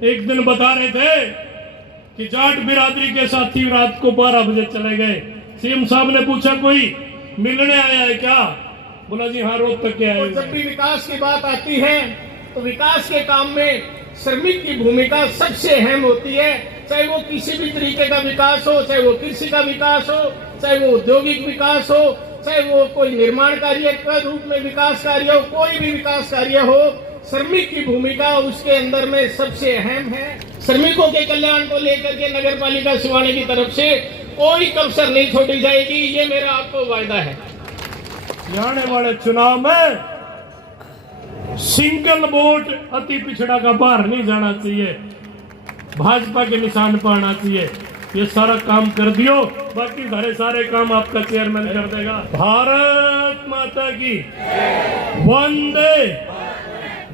एक दिन बता रहे थे कि जाट बिरादरी के साथी रात को 12 बजे चले गए। सीएम साहब ने पूछा कोई मिलने आया है क्या? बोला जी हाँ, रोज तक के आए। और जब भी विकास की बात आती है तो विकास के काम में श्रमिक की भूमिका सबसे अहम होती है। चाहे वो किसी भी तरीके का विकास हो, चाहे वो कृषि का विकास हो, चाहे वो औद्योगिक विकास हो, चाहे वो कोई निर्माण कार्य के रूप में विकास कार्य हो, कोई भी विकास कार्य हो, श्रमिक की भूमिका उसके अंदर में सबसे अहम है। श्रमिकों के कल्याण को लेकर के नगर पालिका सिवानी की तरफ से कोई कसर नहीं छोड़ी जाएगी, ये मेरा आपको वायदा है। आने वाले चुनाव में सिंगल वोट अति पिछड़ा का बाहर नहीं जाना चाहिए, भाजपा के निशान पर आना चाहिए। ये सारा काम कर दियो, बाकी सारे काम आपका चेयरमैन कर देगा। भारत माता की वंदे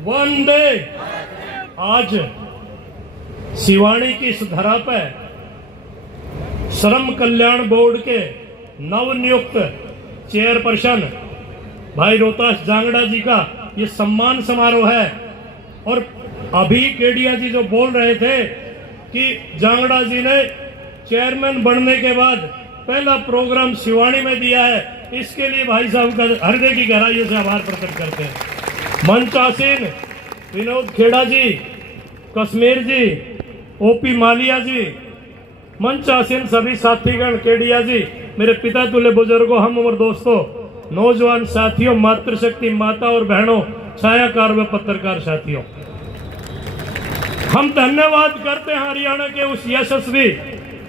वंदे। आज सिवानी की इस धरा पे श्रम कल्याण बोर्ड के नवनियुक्त चेयरपर्सन भाई रोहतास जांगड़ा जी का ये सम्मान समारोह है। और अभी केडिया जी जो बोल रहे थे कि जांगड़ा जी ने चेयरमैन बनने के बाद पहला प्रोग्राम सिवानी में दिया है, इसके लिए भाई साहब का हृदय की गहराइयों से आभार प्रकट करते हैं। मंचासीन विनोद खेड़ा जी, कश्मीर जी, ओपी मालिया जी, मंचासीन सभी साथीगण, केडिया जी, मेरे पिता तुल्य बुजुर्गों, हम उम्र दोस्तों, नौजवान साथियों, मातृशक्ति माता और बहनों, छायाकार व पत्रकार साथियों, हम धन्यवाद करते हैं हरियाणा के उस यशस्वी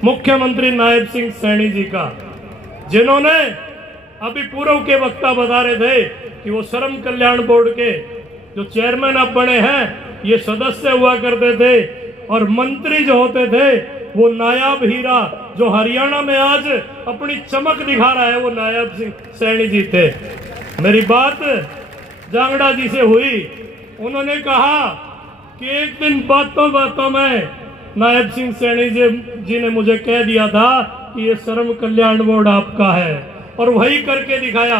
मुख्यमंत्री नायब सिंह सैनी जी का, जिन्होंने अभी पूर्व के वक्ता बता रहे थे कि वो श्रम कल्याण बोर्ड के जो चेयरमैन अब बने हैं, ये सदस्य हुआ करते थे और मंत्री जो होते थे वो नायाब हीरा जो हरियाणा में आज अपनी चमक दिखा रहा है, वो नायब सिंह सैनी जी थे। मेरी बात जांगड़ा जी से हुई, उन्होंने कहा कि एक दिन बातों बातों में नायब सिंह सैनी जी ने मुझे कह दिया था कि ये श्रम कल्याण बोर्ड आपका है, और वही करके दिखाया।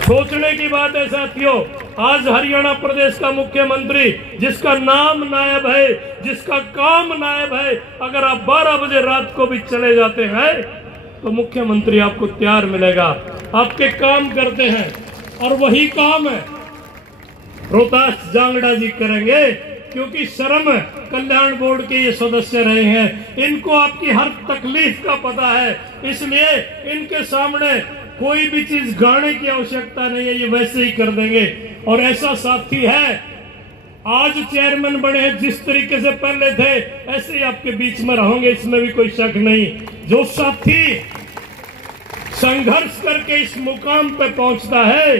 सोचने की बात है साथियों, आज हरियाणा प्रदेश का मुख्यमंत्री जिसका नाम नायब है, जिसका काम नायब है, अगर आप 12 बजे रात को भी चले जाते हैं तो मुख्यमंत्री आपको तैयार मिलेगा, आपके काम करते हैं। और वही काम है रोहतास जांगड़ा जी करेंगे, क्योंकि श्रम कल्याण बोर्ड के ये सदस्य रहे हैं, इनको आपकी हर तकलीफ का पता है, इसलिए इनके सामने कोई भी चीज गाने की आवश्यकता नहीं है, ये वैसे ही कर देंगे। और ऐसा साथी है, आज चेयरमैन बने हैं, जिस तरीके से पहले थे ऐसे ही आपके बीच में रहोगे, इसमें भी कोई शक नहीं। जो साथी संघर्ष करके इस मुकाम पे पहुंचता है,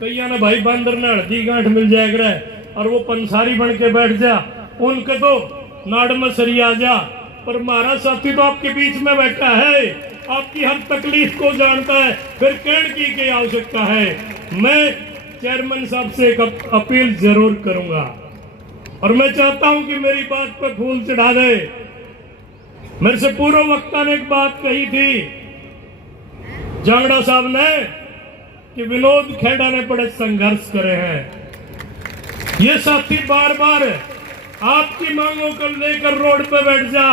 कईया ना भाई बंदर ने हल्दी गांठ मिल जाएगा और वो पंसारी बन के बैठ जा, उनके तो नाड़ में सरिया जा, पर हमारा साथी तो आपके बीच में बैठा है, आपकी हर तकलीफ को जानता है, फिर कहने की आवश्यकता है। मैं चेयरमैन साहब से एक अपील जरूर करूंगा और मैं चाहता हूं कि मेरी बात पर फूल चढ़ा दे। मेरे से पूर्व वक्ता ने एक बात कही थी जांगड़ा साहब ने कि विनोद खेड़ा ने बड़े संघर्ष करे हैं। ये साथी बार बार आपकी मांगों को लेकर रोड पे बैठ जा,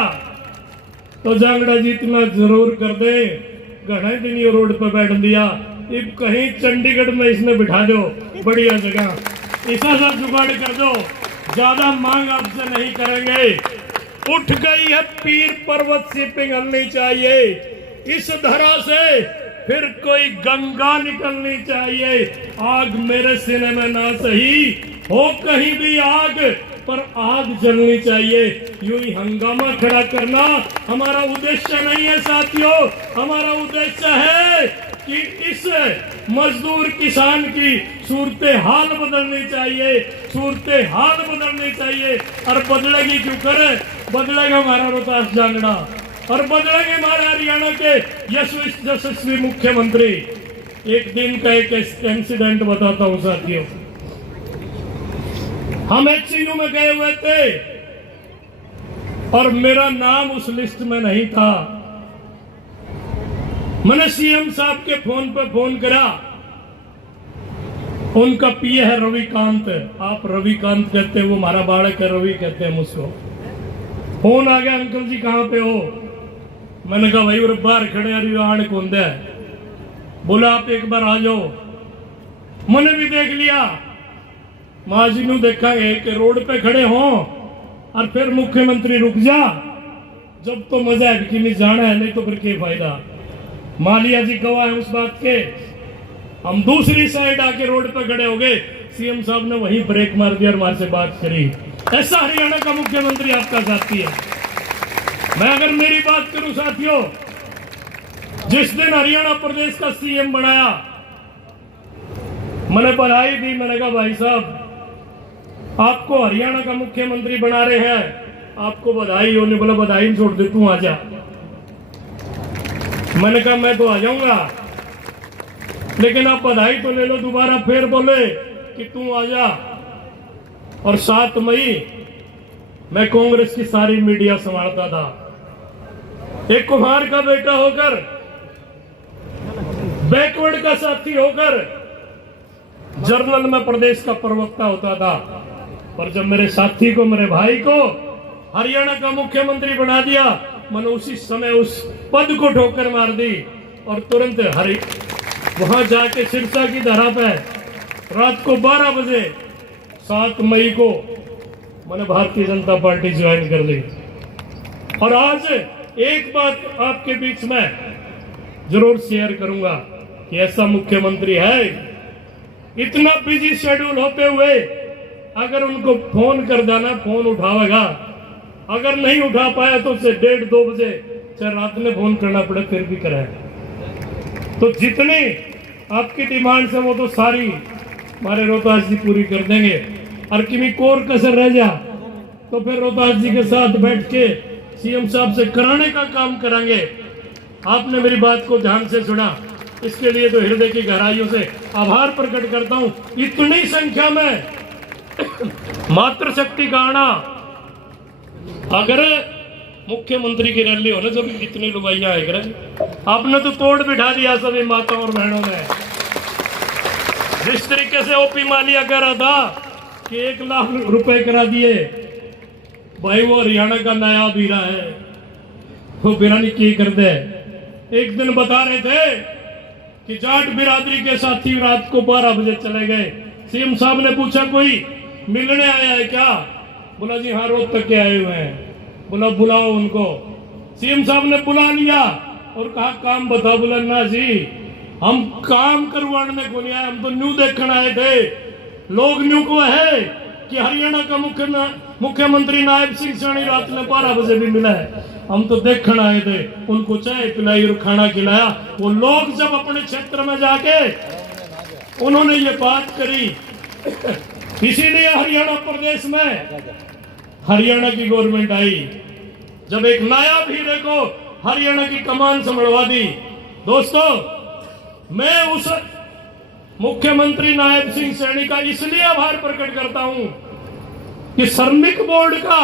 तो जांगड़ा जी इतना जरूर कर दे, घने दिन ये रोड पे बैठ दिया, अब कहीं चंडीगढ़ में इसने बिठा दो, बढ़िया जगह, ऐसा सा जुगाड़ कर दो, ज्यादा मांग आपसे नहीं करेंगे। उठ गई है पीर पर्वत से पिघलनी चाहिए, इस धरा से फिर कोई गंगा निकलनी चाहिए। आग मेरे सीने में ना सही हो कहीं भी आग, पर आग जलनी चाहिए। यूं ही हंगामा खड़ा करना हमारा उद्देश्य नहीं है साथियों, हमारा उद्देश्य है कि इस मजदूर किसान की सूरत हाल बदलनी चाहिए, सूरत हाल बदलनी चाहिए। और बदलेगी क्यों करे, बदलेगा हमारा रोहतास जांगड़ा और बदलेंगे हमारे हरियाणा के यशस्वी मुख्यमंत्री। एक दिन का एक इंसिडेंट बताता हूं साथियों, हम HCU में गए हुए थे और मेरा नाम उस लिस्ट में नहीं था। मैंने CM साहब के फोन पे फोन करा उनका पीए है रविकांत, आप रविकांत कहते हैं, वो हमारा बालक है रवि कहते हैं मुझको। फोन आ गया, अंकल जी कहाँ पे हो? मैंने कहा भाई वो बाहर खड़े आण कौन दे। बोला आप एक बार आ जाओ। मैंने भी देख लिया, माँ जी ने देखा कि रोड पे खड़े हों और फिर मुख्यमंत्री रुक जा, जब तो मजा है कि नहीं जाना है, नहीं तो फिर क्या फायदा। मालिया जी गवाह है उस बात के। हम दूसरी साइड आके रोड पे खड़े हो गए, सीएम साहब ने वहीं ब्रेक मार दिया और हमारे से बात करी। ऐसा हरियाणा का मुख्यमंत्री आपका साथी है। मैं अगर मेरी बात करूं साथियों, जिस दिन हरियाणा प्रदेश का सीएम बनाया, मैंने बधाई दी। मैंने कहा भाई साहब आपको हरियाणा का मुख्यमंत्री बना रहे हैं, आपको बधाई। उन्होंने बोला बधाई छोड़ दे, तू आ जा। मैंने कहा मैं तो आ जाऊंगा, लेकिन आप बधाई तो ले लो। दोबारा फिर बोले कि तू आ जा। और 7 मई मैं कांग्रेस की सारी मीडिया संभालता था। एक कुम्हार का बेटा होकर, बैकवर्ड का साथी होकर, जर्नल में प्रदेश का प्रवक्ता होता था। पर जब मेरे साथी को, मेरे भाई को हरियाणा का मुख्यमंत्री बना दिया, मैंने उसी समय उस पद को ठोकर मार दी और तुरंत वहां जाके सिरसा की धरा पे रात को 12 बजे 7 मई को मैंने भारतीय जनता पार्टी ज्वाइन कर ली। और आज एक बात आपके बीच में जरूर शेयर करूंगा कि ऐसा मुख्यमंत्री है, इतना बिजी शेड्यूल होते हुए अगर उनको फोन कर देना, फोन उठावेगा। अगर नहीं उठा पाया तो उसे 1:30-2 बजे चाहे रात में फोन करना पड़े फिर भी कराए। तो जितनी आपकी डिमांड है वो तो सारी हमारे रोहतास जी पूरी कर देंगे। और किसी कोर कसर रह जा तो फिर रोहतास जी के साथ बैठ के सीएम साहब से कराने का काम करेंगे। आपने मेरी बात को ध्यान से सुना, इसके लिए तो हृदय की गहराइयों से आभार प्रकट करता हूं। इतनी संख्या में मातृशक्ति का आना, अगर मुख्यमंत्री की रैली हो ना जब इतनी लुगाइयां आएगा, आपने तो तोड़ बिठा दिया सभी माताओं और बहनों ने। जिस तरीके से ओपी मालिया कह रहा था कि 1 लाख रुपए करा दिए, भाई वो हरियाणा का नया बीरा है, वो बिरानी की कर दे। एक दिन बता रहे थे कि जाट बिरादरी के साथी रात को 12 बजे चले गए। सीएम साहब ने पूछा कोई मिलने आया है क्या? बोला जी हाँ रोज तक के आए हुए हैं। बोला बुलाओ उनको। सीएम साहब ने बुला लिया और कहा काम बता। बोला ना जी हम काम करवाने को नहीं आए, हम तो न्यू देखने आए थे। लोग न्यू को है कि हरियाणा का मुख्यमंत्री नायब सिंह सैनी रात में 12 बजे भी मिला है। हम तो देखने आए थे, उनको चाय पिलाई और खाना खिलाया। वो लोग जब अपने क्षेत्र में जाके उन्होंने ये बात करी, इसीलिए हरियाणा प्रदेश में हरियाणा की गवर्नमेंट आई, जब एक नायाब हीरे को हरियाणा की कमान संभलवा दी। दोस्तों मैं उस मुख्यमंत्री नायब सिंह सैनी का इसलिए आभार प्रकट करता हूं कि श्रमिक बोर्ड का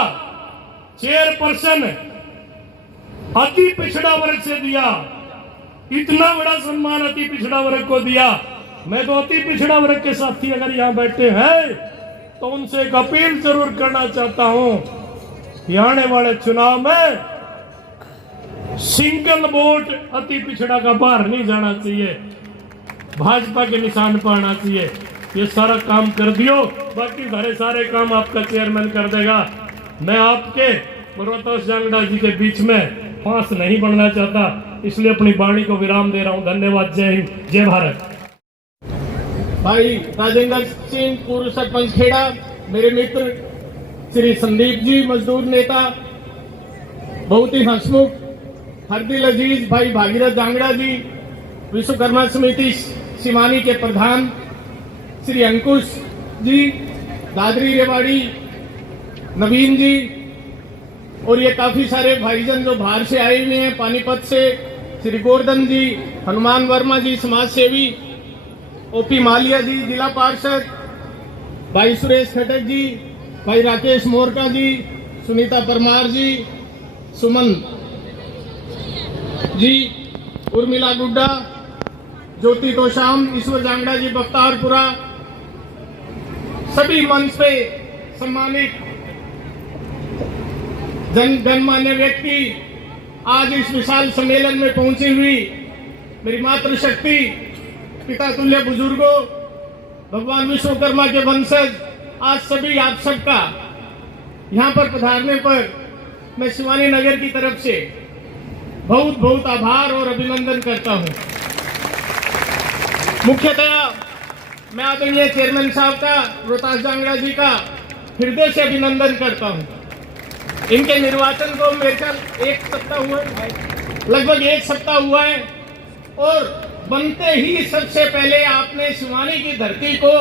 चेयरपर्सन अति पिछड़ा वर्ग से दिया। इतना बड़ा सम्मान अति पिछड़ा वर्ग को दिया। मैं तो अति पिछड़ा वर्ग के साथी अगर यहां बैठे हैं तो उनसे एक अपील जरूर करना चाहता हूं कि आने वाले चुनाव में सिंगल वोट अति पिछड़ा का बाहर नहीं जाना चाहिए, भाजपा के निशान पर आना चाहिए। ये सारा काम कर दियो, बाकी सारे काम आपका चेयरमैन कर देगा। मैं आपके रोहतास जांगड़ा जी के बीच में फांस नहीं बनना चाहता, इसलिए अपनी वाणी को विराम दे रहा हूं। धन्यवाद। जय हिंद, जय भारत। भाई राजेंद्र सिंह पूर्व सरपंच खेड़ा, मेरे मित्र श्री संदीप जी मजदूर नेता, बहुत ही हंसमुख हरदिल अजीज भाई भागीरथ जांगड़ा जी, विश्वकर्मा समिति सिमानी के प्रधान श्री अंकुश जी, दादरी रेवाड़ी नवीन जी, और ये काफी सारे भाईजन जो बाहर से आए हुए हैं, पानीपत से श्री गोवर्धन जी, हनुमान वर्मा जी समाज सेवी, ओपी मालिया जी जिला पार्षद, भाई सुरेश खटक जी, भाई राकेश मोरका जी, सुनीता परमार जी, सुमन जी, उर्मिला गुड्डा, ज्योति तोशाम, ईश्वर जांगड़ा जी बख्तारपुरा, सभी मंच पे सम्मानित गणमान्य व्यक्ति, आज इस विशाल सम्मेलन में पहुंची हुई मेरी मातृशक्ति, पिता तुल्य बुजुर्गों, भगवान विश्वकर्मा के वंशज, आज सभी आप सबका यहाँ पर पधारने पर मैं शिवानी नगर की तरफ से बहुत बहुत आभार और अभिनंदन करता हूँ। मुख्यतः मैं आदरणीय चेयरमैन साहब का, रोहतास जांगड़ा जी का हृदय से अभिनंदन करता हूँ। इनके निर्वाचन को मेरे ख्याल एक सप्ताह हुआ है, लगभग एक सप्ताह हुआ है, और बनते ही सबसे पहले आपने शिवानी की धरती को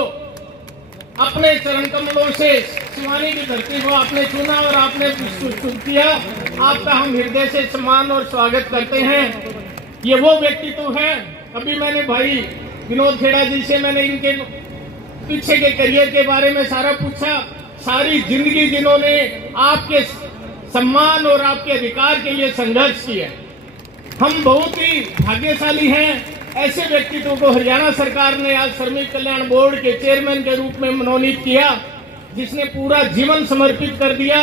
अपने चरण कमलों से, शिवानी की धरती को आपने चुना और आपने किया। आपका हम हृदय से सम्मान और स्वागत करते हैं। ये वो व्यक्तित्व है, अभी मैंने भाई विनोद खेड़ा जी से मैंने इनके पीछे के करियर के बारे में सारा पूछा। सारी जिंदगी जिन्होंने आपके सम्मान और आपके अधिकार के लिए संघर्ष किया। हम बहुत ही भाग्यशाली हैं, ऐसे व्यक्तित्व को हरियाणा सरकार ने आज श्रमिक कल्याण बोर्ड के चेयरमैन के रूप में मनोनीत किया, जिसने पूरा जीवन समर्पित कर दिया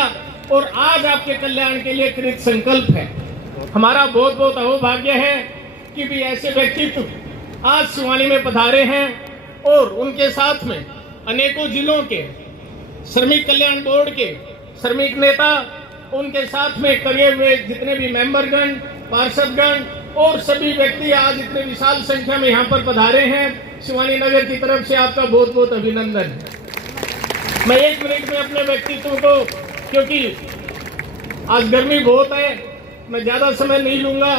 और आज आपके कल्याण के लिए कृत संकल्प है। हमारा बहुत बहुत अहोभाग्य है कि भी ऐसे व्यक्तित्व आज शिवानी में पधारे हैं और उनके साथ में अनेकों जिलों के श्रमिक कल्याण बोर्ड के श्रमिक नेता, उनके साथ में कगे हुए जितने भी मेंबरगण, पार्षदगण और सभी व्यक्ति आज इतने विशाल संख्या में यहाँ पर पधारे हैं। शिवानी नगर की तरफ से आपका बहुत बहुत अभिनंदन है। मैं एक मिनट में अपने व्यक्तित्व को, क्योंकि आज गर्मी बहुत है, मैं ज्यादा समय नहीं लूंगा।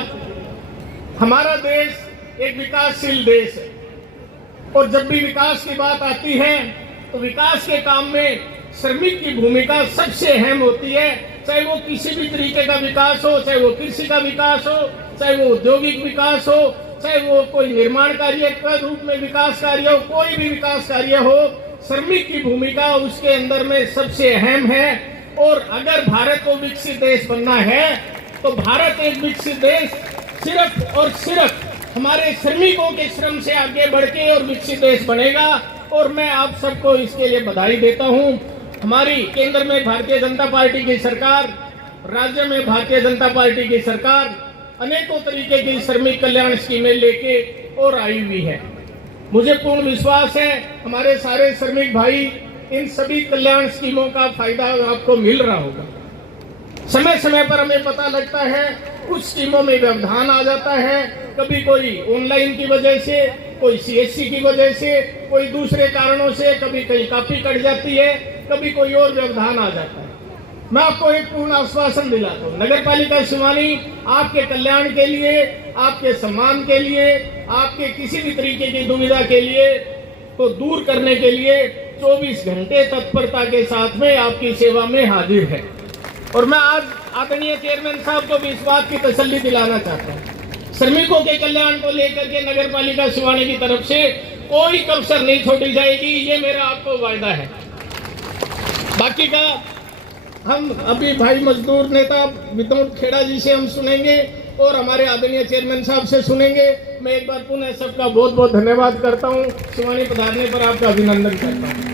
हमारा देश एक विकासशील देश है और जब भी विकास की बात आती है तो विकास के काम में श्रमिक की भूमिका सबसे अहम होती है। चाहे वो किसी भी तरीके का विकास हो, चाहे वो कृषि का विकास हो, चाहे वो औद्योगिक विकास हो, चाहे वो कोई निर्माण कार्य के रूप में विकास कार्य हो, कोई भी विकास कार्य हो, श्रमिक की भूमिका उसके अंदर में सबसे अहम है। और अगर भारत को विकसित देश बनना है तो भारत एक विकसित देश सिर्फ और सिर्फ हमारे श्रमिकों के श्रम से आगे बढ़ के और विकसित देश बनेगा। और मैं आप सबको इसके लिए बधाई देता हूँ। हमारी केंद्र में भारतीय जनता पार्टी की सरकार, राज्य में भारतीय जनता पार्टी की सरकार अनेकों तरीके की श्रमिक कल्याण स्कीमें लेके और आई हुई है। मुझे पूर्ण विश्वास है हमारे सारे श्रमिक भाई इन सभी कल्याण स्कीमों का फायदा आपको मिल रहा होगा। समय समय पर हमें पता लगता है कुछ स्कीमों में व्यवधान आ जाता है, कभी कोई ऑनलाइन की वजह से, कोई सीएससी की वजह से, कोई दूसरे कारणों से, कभी कहीं कॉपी कट जाती है, कभी कोई और व्यवधान आ जाता है। मैं आपको एक पूर्ण आश्वासन दिलाता हूँ, नगर पालिका शिवानी आपके कल्याण के लिए, आपके सम्मान के लिए, आपके किसी भी तरीके की दुविधा के लिए को दूर करने के लिए 24 घंटे तत्परता के साथ में आपकी सेवा में हाजिर है। और मैं आज आदरणीय चेयरमैन साहब को भी इस बात की तसल्ली दिलाना चाहता हूँ, श्रमिकों के कल्याण को लेकर के नगर पालिका शिवानी की तरफ से कोई कसर नहीं छोड़ी जाएगी, ये मेरा आपको वायदा है। बाकी का हम अभी भाई मजदूर नेता विनोद खेड़ा जी से हम सुनेंगे और हमारे आदरणीय चेयरमैन साहब से सुनेंगे। मैं एक बार पुनः सबका बहुत बहुत धन्यवाद करता हूँ। शिवानी पधारने पर आपका अभिनंदन करता हूँ।